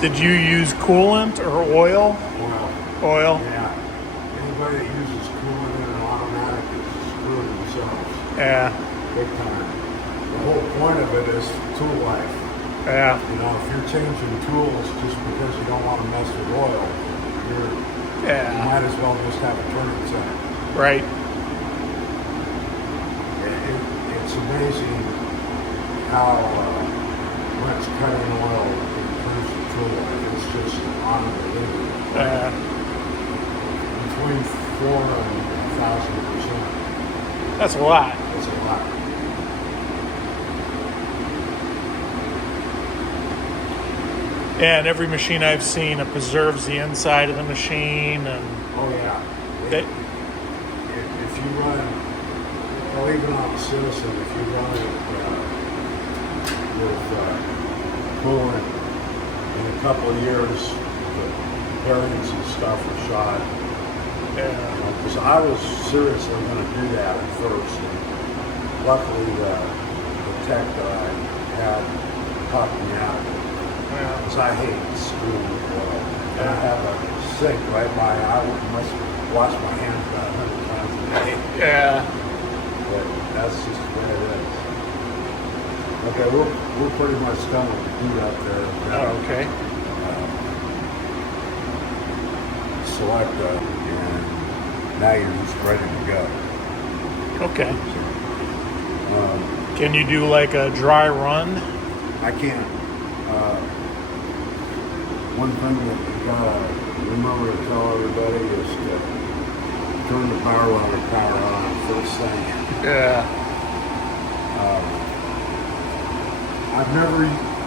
Did you use coolant or oil? Well, Oil. yeah. Anybody that uses coolant in an automatic is screwing themselves Yeah. big time. The whole point of it is tool life. Yeah. You know, if you're changing tools just because you don't want to mess with oil, you Yeah. might as well just have a turning center. Right. It's amazing how much cutting oil improves the tool life. It's just unbelievable. Between 4 and 1,000%. That's a lot. That's a lot. And every machine I've seen, it preserves the inside of the machine, and Oh yeah. they, If you run, well, even on the Citizen, if you run it with coolant, in a couple of years, the bearings and stuff are shot. Because I was seriously going to do that at first, and luckily the tech that I had talked me out of it. Because I hate screwing with oil. And I have a sink right by. I must wash my hands about 100 times a day. yeah. But that's just the way it is. Okay, we're pretty much done with the heat up there. Oh, okay. Select and now you're just ready to go. Okay. So, Can you do like a dry run? I can't. One thing that you gotta remember to tell everybody is to turn the power on first thing. Yeah.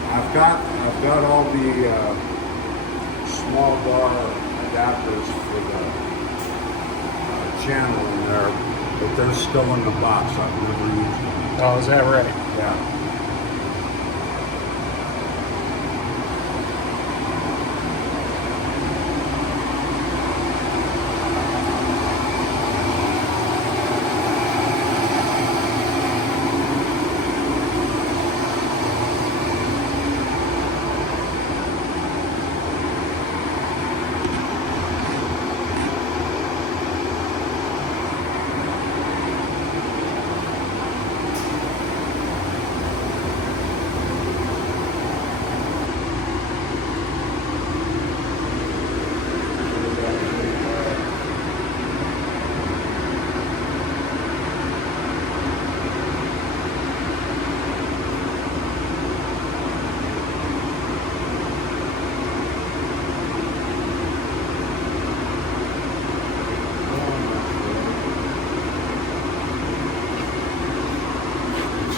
I've got all the small bar adapters for the channel in there, but they're still in the box. I've never used them. Oh, is that right? Yeah.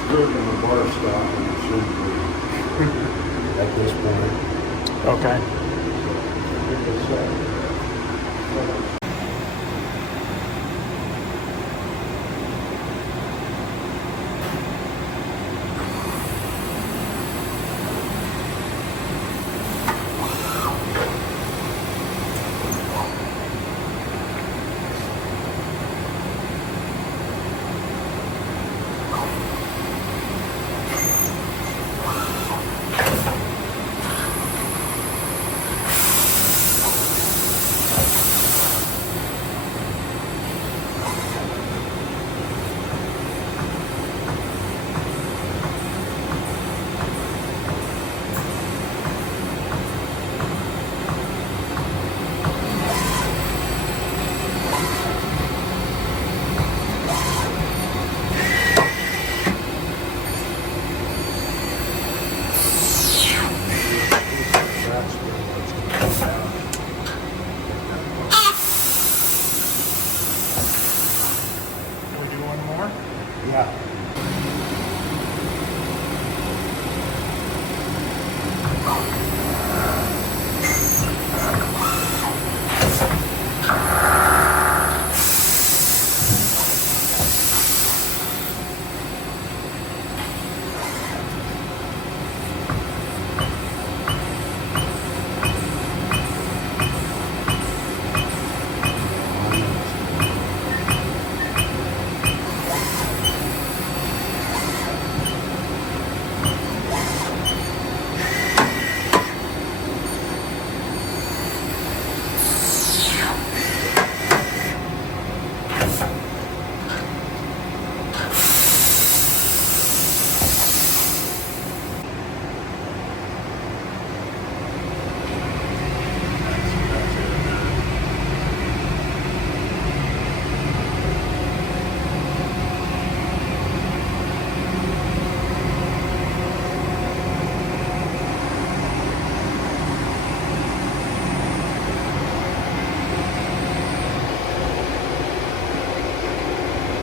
Good in the bar stop and it should be at this point. Okay. So, I think it's